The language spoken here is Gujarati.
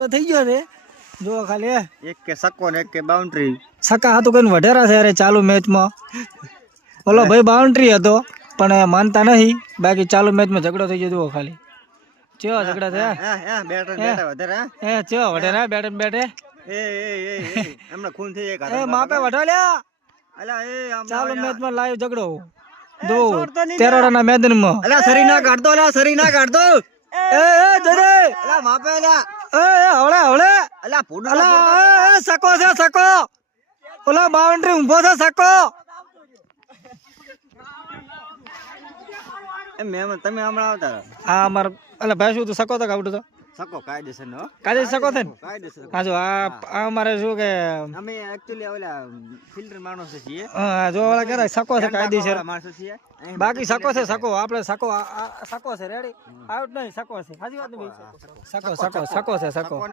થઈ ગયો રે જો ખાલી એક કે સકો ને એક કે બાઉન્ડ્રી સકા હતું કઈ વઢેરા છે અરે ચાલુ મેચમાં ઓલો ભાઈ બાઉન્ડ્રી હતો પણ એ માનતા નહીં બાકી ચાલુ મેચમાં ઝઘડો થઈ ગયો જુઓ ખાલી ચેવા ઝઘડા થયા બેટર બેટર વધારે એ ચેવા વઢેરા બેટે બેટે એ એમણે ખૂન થઈ જાય એ માપે વઢાલ્યા અલા એ ચાલુ મેચમાં લાઈવ ઝઘડો દો 13 ના મેદાનમાં અલા શરી ના કાઢતો અલા શરી ના કાઢતો એ જડે અલા માપે અલા એ હવળે હવળે અલા ફૂડ અલા એ સકો છે સકો ઓલા બાઉન્ડ્રી ઊભો છે સકો એમ તમે હમણાં આવતા આ અમાર અલા ભાઈ શું તું સકો તો કાવડું તો સકો કાયદેસર નો કાજે સકો છે ને કાયદેસર હા જો આ અમારે શું કે અમે એક્ચ્યુઅલી ઓલા ફિલ્ટર માણસો છીએ હા જો ઓલા કહેતા સકો છે કાયદેસર માણસો છીએ બાકી સકો છે સકો આપણે સકો સકો છે રેડી આઉટ નહીં સકો છે સાચી વાત ને ભાઈ સકો સકો સકો છે સકો